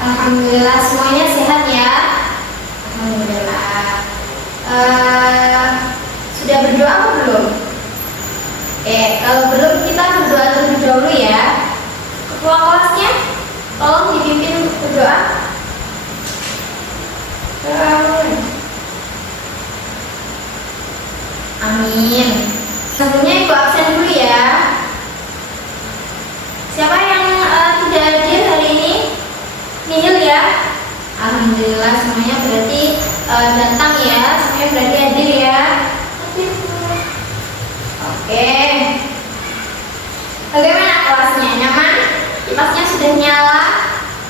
Alhamdulillah semuanya sehat ya. Alhamdulillah. Sudah berdoa apa belum? Kalau belum kita berdoa terlebih dahulu ya. Ketua kelasnya tolong dipimpin berdoa. Amin. Sebelumnya ibu absen dulu ya. Siapa yang tidak hadir hari ini? Nihil ya. Alhamdulillah semuanya berarti datang ya. Semuanya berarti hadir ya. Oke. Bagaimana kelasnya? Nyaman? Kipasnya sudah nyala?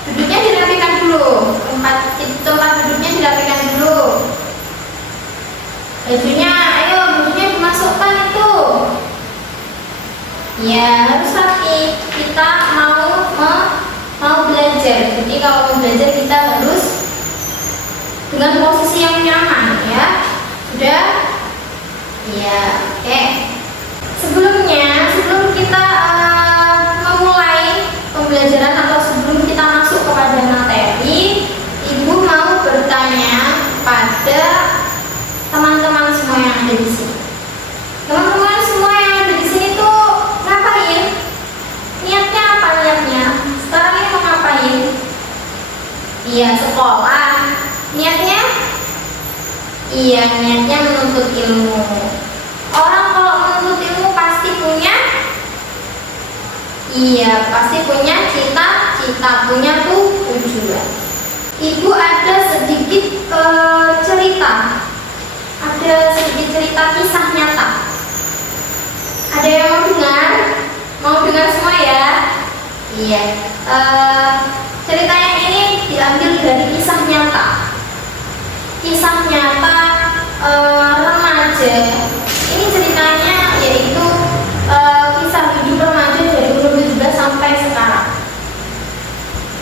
Duduknya dirapikan dulu. Tempat duduknya dirapikan dulu. Bajunya dimasukkan itu. Ya harus rapi. Kita mau belajar. Jadi kalau mau belajar kita harus dengan posisi yang nyaman ya. Sudah? Ya, oke. Sebelum kita memulai pembelajaran atau sebelum kita masuk kepada materi, Ibu mau bertanya pada teman-teman semua yang ada di sini. Teman-teman semua yang ada di sini tuh ngapain? Niatnya apa niatnya? Sekarang ini mau ngapain? Iya, sekolah. Niatnya? Iya, niatnya menuntut ilmu. Orang kalau menuntut ilmu pasti punya? Iya, pasti punya cita-cita, punya tujuan. Ibu ada sedikit cerita. Ada sedikit cerita kisah nyata. Ada yang mau dengar? Mau dengar semua ya? Iya. Ceritanya ini diambil dari kisah nyata. Kisah nyata remaja. Ini ceritanya yaitu kisah hidup remaja dari umur 17 sampai sekarang.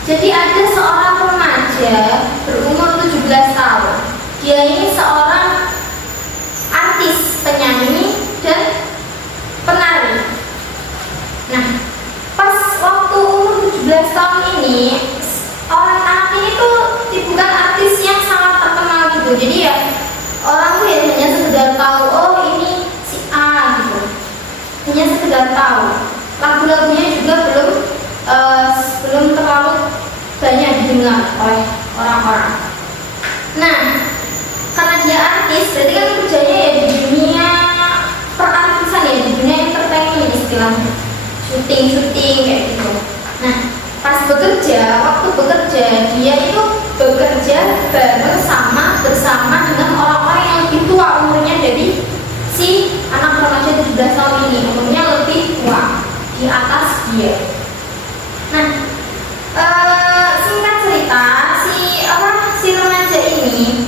Jadi ada seorang remaja berumur 17 tahun. Dia ini seorang artis, penyanyi dan penari. Nah, pas waktu umur 17 tahun ini, orang anak ini tuh bukan artis yang sangat terkenal gitu. Jadi ya orang tuh ya hanya sekedar tahu, oh ini si A gitu. Hanya sekedar tahu. Lagu-lagunya juga belum terlalu banyak didengar oleh orang-orang. Nah, karena dia artis, berarti kan kerjanya ya di dunia perartisan ya, di dunia entertainment istilahnya, syuting kayak gitu. Nah, waktu bekerja dia itu bekerja bersama dengan orang-orang yang lebih tua umurnya dari si anak remaja 17 tahun ini, umurnya lebih tua di atas dia. Nah, singkat cerita si remaja ini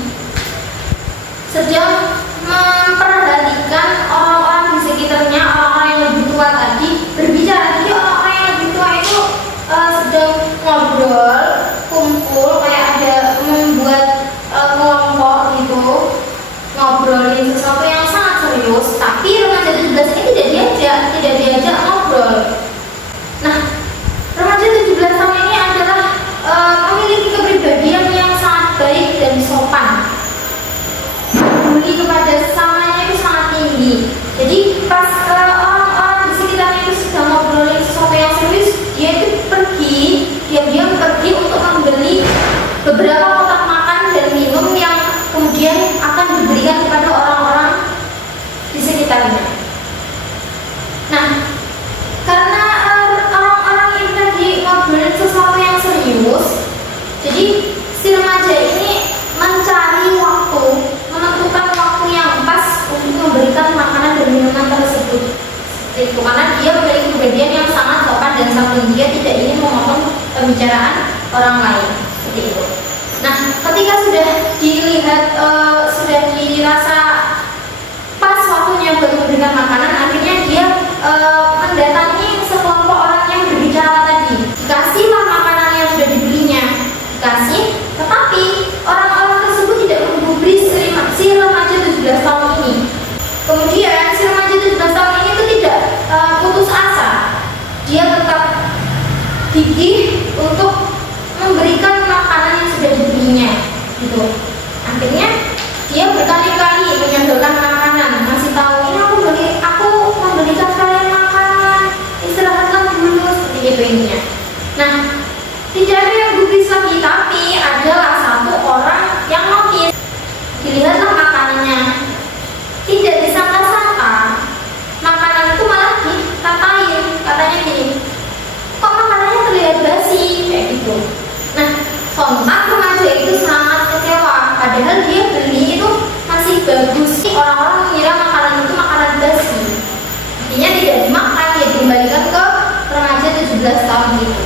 sedang memperhatikan orang-orang di sekitarnya, orang-orang yang lebih tua tadi berbicara. Jadi orang-orang yang lebih tua itu sedang ngobrol, kumpul, kayak ada membuat kelompok gitu, ngobrolin sesuatu yang sangat serius. Tapi remaja 17 ini tidak diajak ngobrol. Nah, remaja 17 tahun ini adalah memiliki kepribadian yang sangat baik dan sopan. Peduli kepada sesamanya itu sangat tinggi. Jadi pas orang-orang di sekitarnya itu sedang ngobrolin sesuatu yang serius, dia itu diam-diam pergi untuk membeli beberapa kotak makan dan minum yang kemudian akan diberikan kepada orang-orang di sekitarnya. Nah, karena orang-orang ini tadi ngobrolin sesuatu yang serius, jadi si remaja ini mencari waktu, menentukan waktu yang pas untuk memberikan makanan dan minuman tersebut. Itu karena dia memiliki kepribadian yang sangat sopan dan sambil dia tidak ingin memotong pembicaraan orang lain. Seperti itu. Nah, ketika sudah dilihat, sudah dirasa pas waktunya buat memberikan makanan, akhirnya dia mendatangi sekelompok orang yang berbicara tadi. Dikasihlah makanan yang sudah dibelinya, dikasih, tetapi orang-orang tersebut tidak menggubris si remaja 17 tahun ini. Kemudian si remaja 17 tahun ini itu tidak putus asa. Dia tetap gigih untuk memberikan tulis lagi, tapi adalah satu orang yang notice. Dilihatlah makanannya, tidak disangka-sangka makanan itu malah dikatain, katanya gini, kok makanannya terlihat basi, kayak gitu. Nah, sontak remaja itu sangat kecewa, padahal dia beli itu masih bagus. Orang-orang mengira makanan itu makanan basi, artinya tidak dimakan, ya dikembalikan ke remaja 17 tahun itu.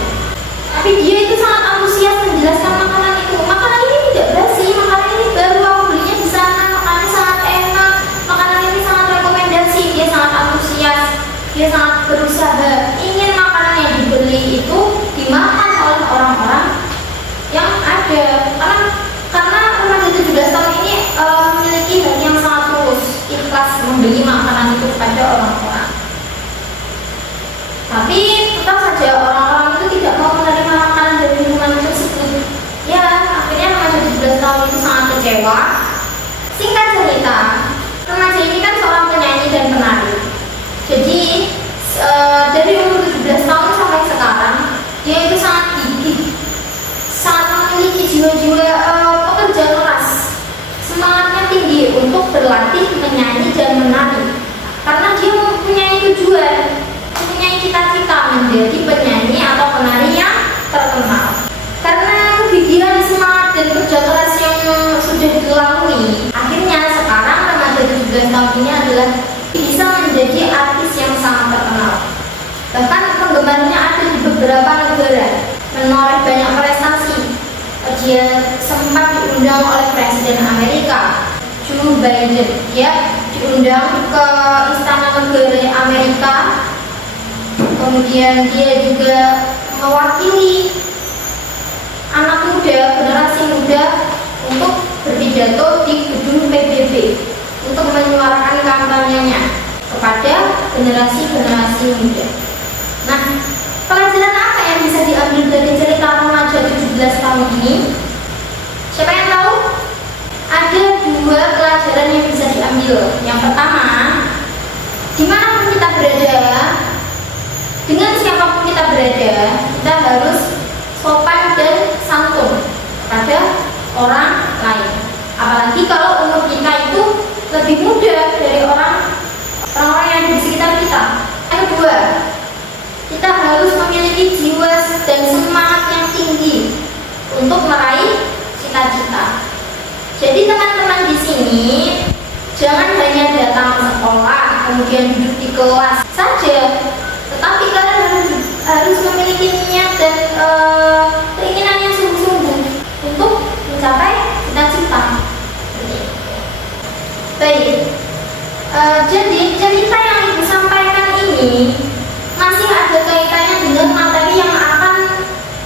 Tapi dia itu sangat antusias menjelaskan makanan itu. Makanan ini tidak basi, makanan ini baru, aku belinya di sana, makanannya sangat enak, makanan ini sangat rekomendasi. Dia sangat antusias, dia sangat berusaha ingin makanan yang dibeli itu dimakan oleh orang-orang yang ada. Karena remaja 17 tahun ini memiliki hati yang sangat tulus, ikhlas membeli makanan itu kepada orang-orang. Tapi tetap saja orang-orang itu tidak mau menerima makanan dari lingkungan tersebut. Ya, akhirnya remaja 17 tahun itu sangat kecewa. Singkat cerita, remaja ini kan seorang penyanyi dan penari. Jadi dari umur 17 tahun sampai sekarang, dia itu sangat gigih, sangat memiliki jiwa-jiwa pekerja keras, semangatnya tinggi untuk berlatih menyanyi dan menari. Karena dia mempunyai tujuan, mempunyai cita-cita menjadi penyanyi atau penari yang terkenal. Karena kegigihan, semangat dan kerja keras yang sudah dilalui, akhirnya sekarang remaja 17 tahun ini adalah bisa menjadi artis yang sangat terkenal. Bahkan penggemarnya ada di beberapa negara, menoreh banyak prestasi. Dia sempat diundang oleh Presiden Amerika, Joe Biden. Dia diundang ke Istana Negara Amerika. Kemudian dia juga mewakili anak muda, generasi muda untuk berpidato di gedung PBB untuk menyuarakan kampanyenya kepada generasi-generasi muda. Nah, pelajaran apa yang bisa diambil dari cerita remaja 17 tahun ini? Siapa yang tahu? Ada 2 pelajaran yang bisa diambil. Yang pertama, dimanapun kita berada, dengan siapapun kita berada, kita harus sopan dan santun kepada orang lain. Apalagi kalau umur kita itu lebih muda dari orang-orang yang di sekitar kita. Yang kedua, kita harus memiliki jiwa dan semangat yang tinggi untuk meraih cita-cita. Jadi teman-teman di sini jangan hanya datang ke sekolah kemudian duduk di kelas saja, tetapi kalian harus memiliki niat dan keinginan yang sungguh-sungguh untuk mencapai cita-cita. Baik, jadi cerita yang Ibu sampaikan ini masih ada kaitannya dengan materi yang akan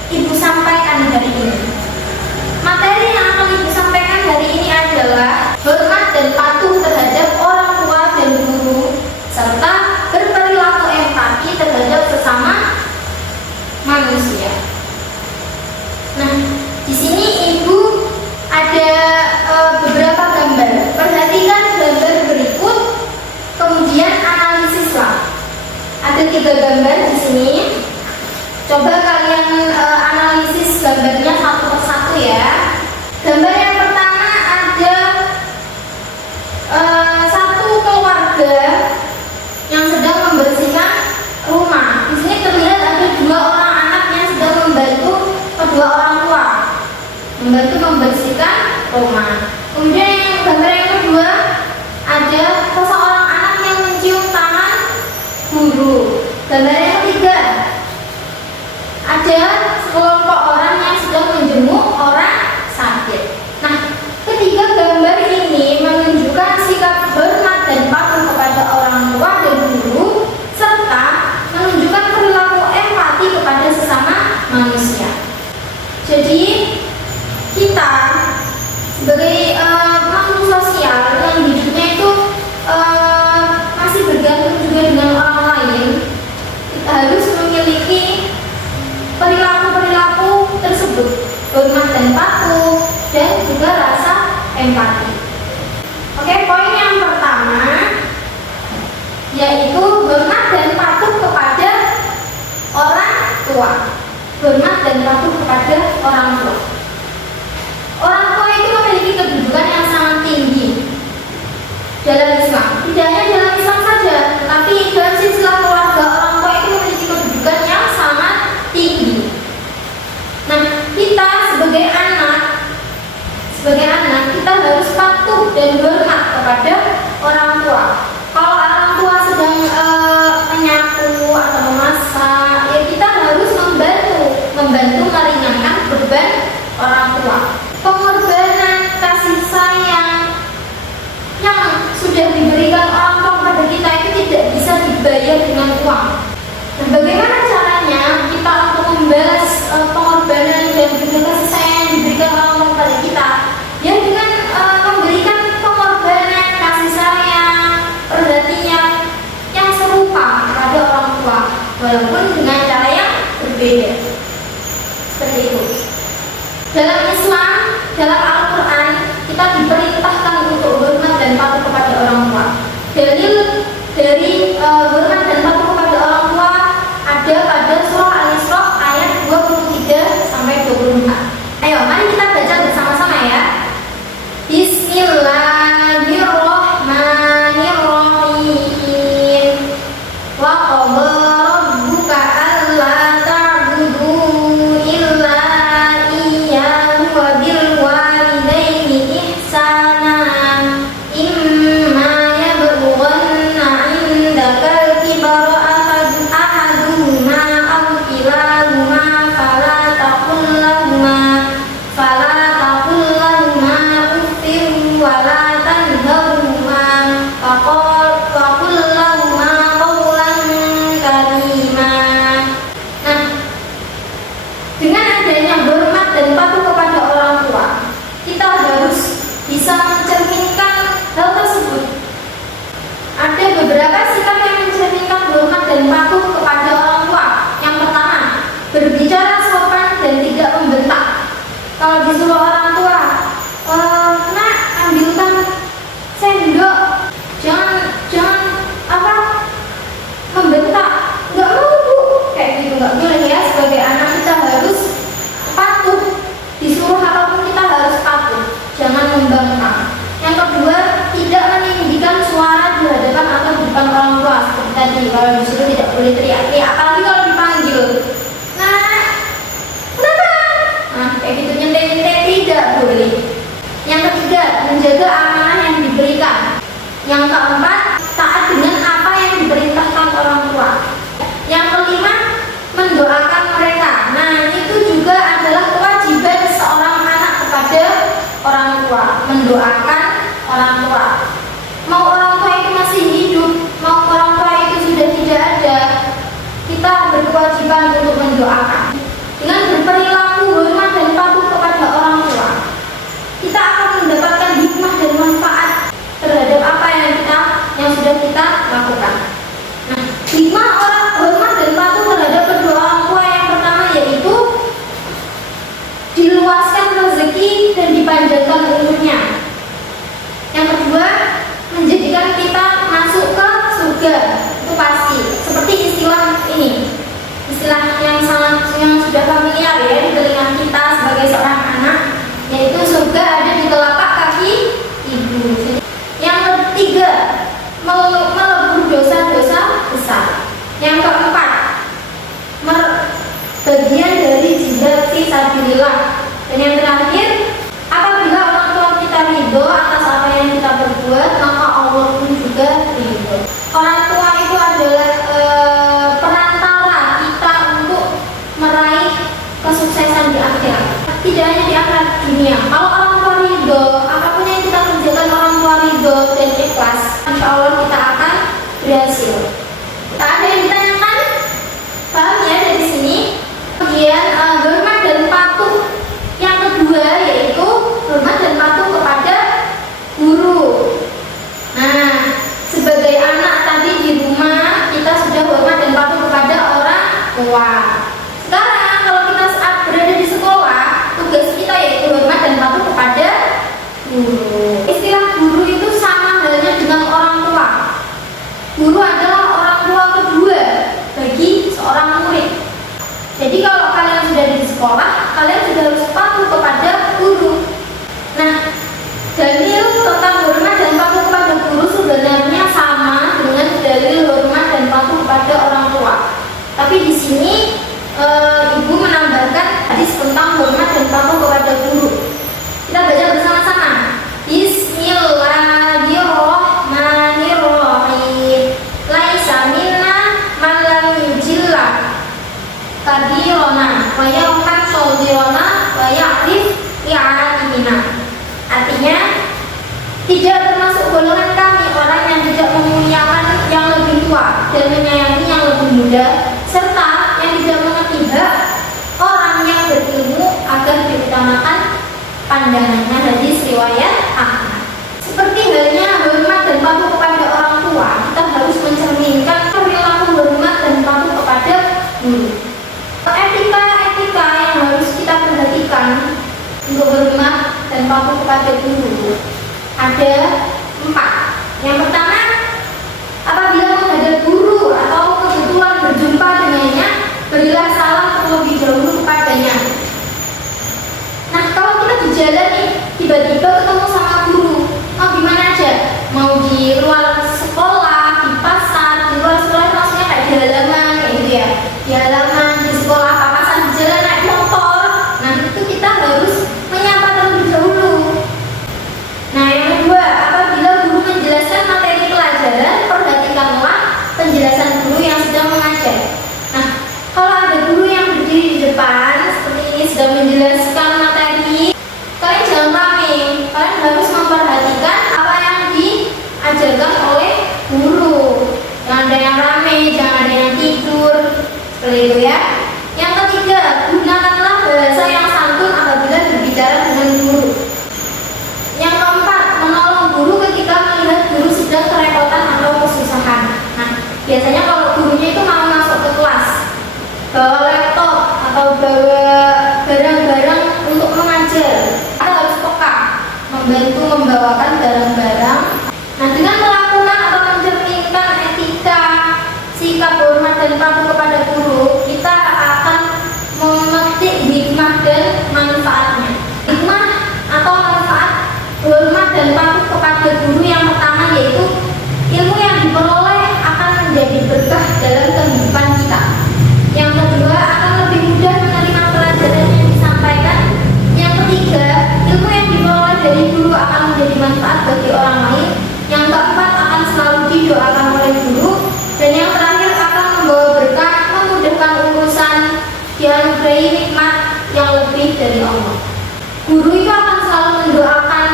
Ibu sampaikan hari ini. Materi yang akan Ibu sampaikan hari ini adalah hormat dan patuh terhadap orang tua dan guru, serta berperilaku empati terhadap sesama manusia. Nah, di sini Ibu ada beberapa gambar. Perhatikan gambar berikut, kemudian analisislah. Ada 3 gambar di sini. Coba kalian analisis gambarnya satu persatu ya. Gambar yang pertama ada satu keluarga yang sedang membersihkan rumah. Di sini terlihat ada 2 orang anak yang sedang membantu kedua orang tua membantu membersihkan rumah. Kemudian yang gambar yang kedua ada seseorang anak yang mencium tangan guru. Gambar yang ketiga ada sekelompok orang yang sedang menjenguk orang sakit. Nah, ketiga gambar ini menunjukkan sikap hormat dan patuh kepada orang tua dan guru, serta menunjukkan perilaku empati kepada sesama manusia. Jadi kita sebagai makhluk sosial yang hidupnya itu masih bergantung juga dengan orang lain, kita harus memiliki perilaku-perilaku tersebut, hormat dan patuh, dan juga rasa empati. Oke, poin yang pertama yaitu hormat dan patuh kepada orang tua. Hormat dan patuh kepada orang tua. sebagai anak kita harus patuh dan hormat kepada orang tua. Kalau orang tua sedang menyapu atau memasak, ya kita harus membantu meringankan beban orang tua. Pengorbanan kasih sayang yang sudah diberikan orang tua kepada kita itu tidak bisa dibayar dengan uang. Dan bagaimana caranya kita untuk membalas pengorbanan dan juga kasih sayang yang diberikan orang tua kepada kita? Ya dengan memberikan pengorbanan kasih sayang, perhatian yang serupa kepada orang tua, walaupun dengan cara yang berbeda. Seperti itu. Dalam Islam, dalam Al-Quran, kita diperintahkan untuk hormat dan patuh kepada orang tua. Dalil dari hormat dan patuh kepada orang tua ada pada surah Al-Isra ayat 23 sampai 24. Ayo, mari kita baca bersama-sama ya. Bismillahirrahmanirrahim. Wa qadha rabbuka alla ta'budu illa iyyahu wa bil walidaini ihsana. Imma yablughanna 'indaka al-kibara ahaduhuma aw kilahuma fala taqul lahumā uffin wa la tanharhumā wa qul lahumā qawlan karīmā. Nah, dengan adanya hormat dan patuh kepada orang tua, kita harus bisa mencerminkan hal tersebut. Ada beberapa sikap yang mencerminkan hormat dan patuh kepada orang tua. Yang pertama, berbicara sopan dan tidak membentak. Kalau disuruh orang tua, nak ambilkan sendok, jangan membentak, nggak mau bu, kayak gitu nggak boleh ya. Sebagai anak kita harus patuh, disuruh apapun kita harus patuh, jangan membangkang. Yang kedua, tidak meninggikan suara di hadapan atau di depan orang tua. Seperti tadi, kalau disuruh tidak boleh teriak-teriak, apalagi kalau dipanggil, nah, kenapa? Nah, kayak gitu nyentek-nyentek tidak boleh. Yang ketiga, menjaga amanah yang diberikan. Yang keempat, taat dengan apa yang diperintahkan orang tua. Yang kelima, mendoakan mereka. Nah, itu juga adalah kewajiban seorang anak kepada orang tua, mendoakan orang tua. Mau orang tua itu masih hidup, mau orang tua itu sudah tidak ada, kita berkewajiban untuk mendoakan. Dengan berperilaku hormat dan patuh kepada orang tua, kita akan mendapatkan hikmah dan manfaat terhadap apa yang sudah kita lakukan. Nah, hikmah hormat dan patuh terhadap kedua orang tua yang pertama yaitu diluaskan rezeki dan dipanjangkan umurnya. Yang kedua, menjadikan kita masuk ke surga, itu pasti. Seperti istilah ini, istilah yang sudah familiar ya di telinga kita sebagai seorang anak, yaitu surga ada di telapak kaki ibu. Yang ketiga, melebur dosa-dosa besar. Yang keempat, bagian dari jihad fisabilillah. Dan yang terakhir, apabila orang tua kita ridho atas apa yang kita berbuat, maka Allah pun juga ridho. Orang tua itu adalah perantara kita untuk meraih kesuksesan di akhirat. Tidak hanya di akhirat dunia. Kalau orang tua ridho, apapun yang kita kerjakan orang tua ridho dan ikhlas, insya Allah kita akan berhasil. Tak ada yang ditanyakan? Paham ya dari sini? Kemudian hormat dan patuh. Yang kedua yaitu hormat dan patuh kepada guru. Nah, sebagai anak tadi di rumah kita sudah hormat dan patuh kepada orang tua. Sekarang kalau kita saat berada di sekolah, tugas kita yaitu hormat dan patuh kepada dan menyayangi yang lebih muda, serta yang tidak mengerti hak orang yang berilmu agar diutamakan pandangannya. Hadis riwayat Ahmad. Seperti halnya hormat dan patuh kepada orang tua, kita harus mencerminkan perilaku hormat dan patuh kepada guru. Etika yang harus kita perhatikan untuk hormat dan patuh kepada guru ada 4. Yang pertama, apabila menghadap guru atau kebetulan berjumpa dengannya, berilah salam terlebih dahulu kepadanya. Nah, kalau kita di jalan nih, tiba-tiba ketemu sama guru, mau gimana aja? Mau di luar sekolah, di pasar, di luar sekolah, maksudnya kayak di halaman, kayak gitu ya. Di halaman, di sekolah, papasan, di jalan, naik motor. Nah, itu kita harus menyapa terlebih dahulu. Nah, yang kedua, apabila guru menjelaskan materi pelajaran, perhatikanlah penjelasan guru yang sedang mengajar. Nah, kalau ada guru yang berdiri di depan seperti ini sedang menjelaskan materi, kalian jangan rame. Kalian harus memperhatikan apa yang diajarkan oleh guru. Jangan ada yang rame, jangan ada yang tidur, seperti itu ya. Yang ketiga, gunakanlah bahasa yang santun apabila berbicara dengan guru. Yang keempat, menolong guru ketika melihat guru sedang kerepotan atau kesusahan. Nah, biasanya kalau gurunya itu mau masuk ke kelas, bawa laptop atau bawa barang-barang untuk mengajar, kita harus peka, membantu membawakan barang-barang. Nah, dengan melakukan atau mencerminkan etika, sikap hormat dan patuh kepada guru, kita akan memetik hikmah dan manfaatnya. Hikmah atau manfaat hormat dan patuh kepada guru yang pertama yaitu ilmu yang diperoleh akan menjadi berkah dalam kehidupan kita. Yang kedua, akan lebih mudah menerima pelajaran yang disampaikan. Yang ketiga, ilmu yang diperoleh dari guru akan menjadi manfaat bagi orang lain. Yang keempat, akan selalu didoakan oleh guru. Dan yang terakhir, akan membawa berkah, memudahkan urusan, dianugerahi nikmat yang lebih dari Allah. Guru itu akan selalu mendoakan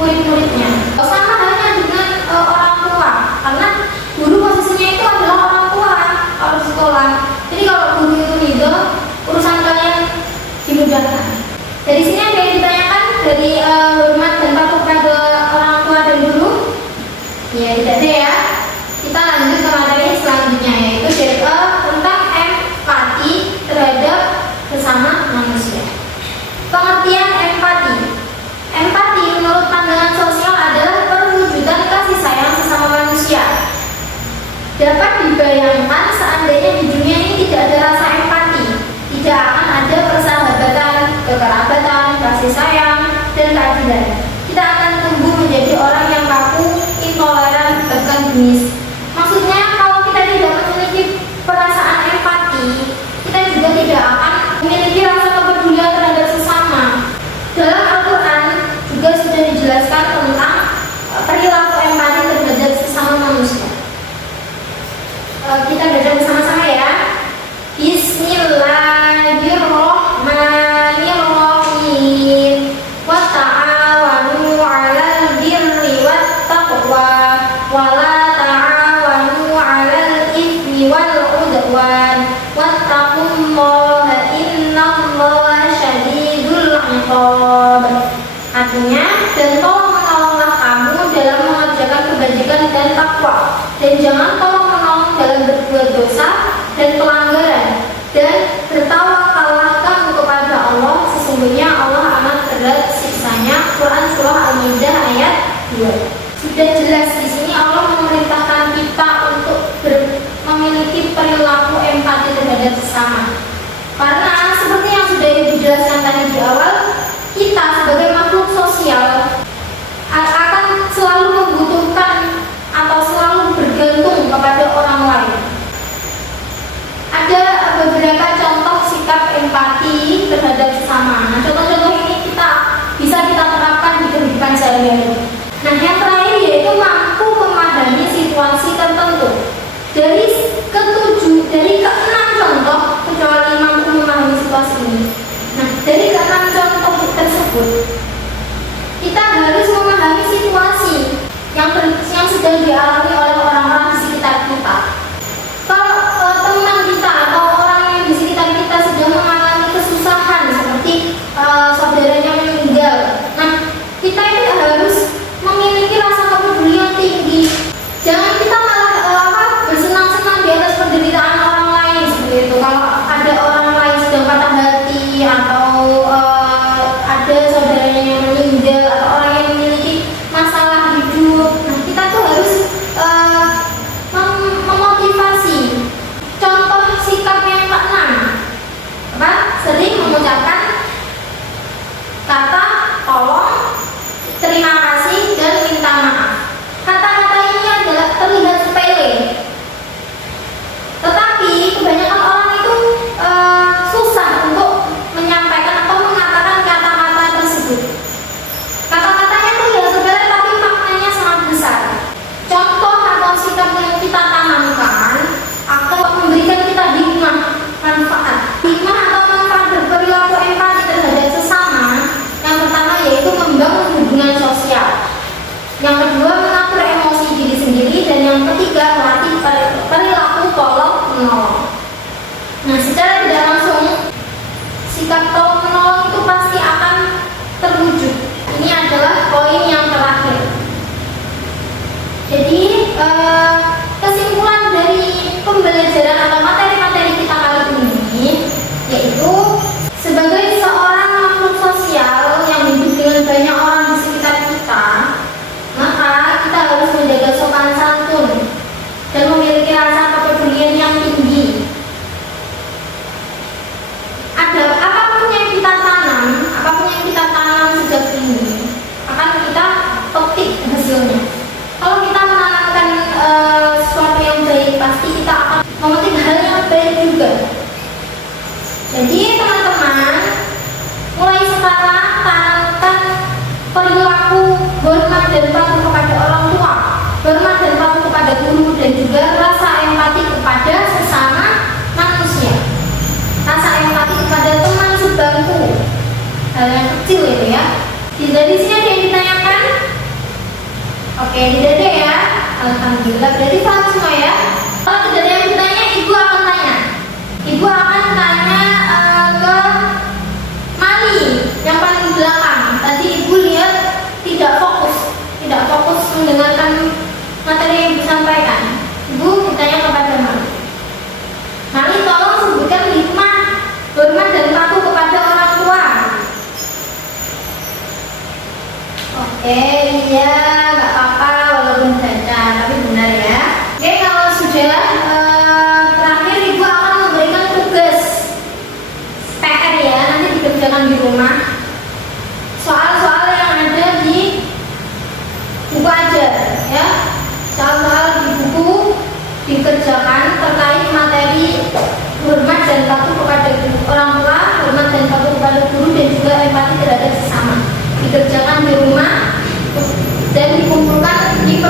murid-muridnya. Sama halnya dengan orang tua, karena guru posisinya itu adalah orang tua kalau di sekolah. Jadi kalau guru itu ridho, urusan kalian dimudahkan. Dari sini ada yang ditanyakan dari hormat dan patuh kepada orang tua dan guru. Ya, tidak ada ya. Kita lanjut ke materi selanjutnya, yaitu tentang empati terhadap sesama manusia. Pengertian empati. Empati menurut pandangan sosial adalah perwujudan kasih sayang sesama manusia. Dapat dibayangkan seandainya di dunia ini tidak ada rasa empati, tidak akan ada persahabatan, kekerabatan, kasih sayang, dan keadilan. Kita akan tumbuh menjadi orang yang kaku, intoleran, bahkan bengis. Maksudnya kalau kita tidak memiliki perasaan empati, kita juga tidak akan memiliki rasa kepedulian terhadap sesama. Dalam Al-Quran juga sudah dijelaskan tentang perilaku empati terhadap sesama manusia. Kita baca bersama-sama ya. Bismillahirrahmanirrahim. Wa ta'awanu 'alal birri wat taqwa wa la ta'awanu 'alal itsmi wal 'udwan wattaqullaha innallaha syadidul 'iqab. Artinya, dan tolong menolonglah kamu dalam mengerjakan kebajikan dan takwa, dan jangan tolong menolong dalam berbuat dosa dan pelanggaran, dan bertawakallah kamu kepada Allah, sesungguhnya Allah amat berat siksanya. Quran Surah Al-Maidah ayat 2. Sudah jelas di sini Allah memerintahkan kita untuk memiliki perilaku empati terhadap sesama. Karena seperti yang sudah dijelaskan tadi di awal, kita sebagai makhluk sosial akan selalu membutuhkan atau selalu bergantung kepada orang lain. Ada beberapa contoh sikap empati terhadap sesama. Nah, contoh-contoh ini bisa kita terapkan di kehidupan sehari-hari. Nah, yang terakhir yaitu mampu memahami situasi tertentu. Dari keenam contoh, kecuali mampu memahami situasi ini. Nah, dari keenam contoh tersebut, kita harus memahami situasi yang sedang dialami oleh orang-orang di sekitar kita. yang meninggal atau orang yang memiliki masalah hidup. Nah, kita tuh harus memotivasi. Contoh sikap yang keenam, sering mengucapkan kata tolong, terima kasih, dan minta maaf. Kata-kata ini adalah terlihat sepele, tetapi kebanyakan orang itu susah untuk menyampaikan atau mengatakan kata-kata tersebut. Kata-katanya terlihat sepele, tapi maknanya sangat besar. Contoh atau sikap yang kita tanamkan akan memberikan kita hikmah, manfaat. Hikmah atau manfaat berperilaku empati terhadap sesama. Yang pertama yaitu membangun hubungan sosial. Yang kedua mengatur emosi diri sendiri, dan yang ketiga melatih perilaku tolong menolong. Nah, secara tidak langsung sikap tolong menolong itu pasti akan terwujud. Ini adalah poin yang terakhir. Jadi kesimpulan dari pembelajaran atau materi-materi kita kali ini yaitu sebagai seorang makhluk sosial yang hidup dengan banyak orang di sekitar kita, maka kita harus menjaga sopan santun dan memiliki rasa kepedulian yang tinggi. Apapun yang kita tanam sejak dini akan kita petik hasilnya. Kalau kita menanamkan sesuatu yang baik, pasti kita akan memetik hal yang baik juga. Jadi teman-teman, mulai sekarang tanamkan perilaku hormat dan patuh kepada orang tua, hormat dan patuh kepada guru, dan juga rasa empati kepada sesama manusia, rasa empati kepada teman sebangku. Hal yang kecil itu ya. Dari sini ada yang ditanyakan? Oke, tidak ada ya. Alhamdulillah, berarti paham semua ya. Kalau tidak ada yang bertanya, ibu akan tanya. Ibu akan tanya ke Mali yang paling belakang. Tadi ibu lihat tidak fokus mendengarkan materi yang disampaikan. Ibu bertanya kepada Mali. Mali, tolong sebutkan hikmah hormat dan patuh kepada orang tua. Oke, iya, nggak apa-apa walaupun baca, tapi benar ya. Oke, kalau sudah terakhir ibu akan memberikan tugas PR ya, nanti dikerjakan di rumah. Soal-soal yang ada di buku aja ya, soal-soal di buku dikerjakan terkait materi hormat dan patuh kepada orang tua, hormat dan patuh kepada guru, dan juga empati terhadap sesama. Dikerjakan di rumah dan dikumpulkan di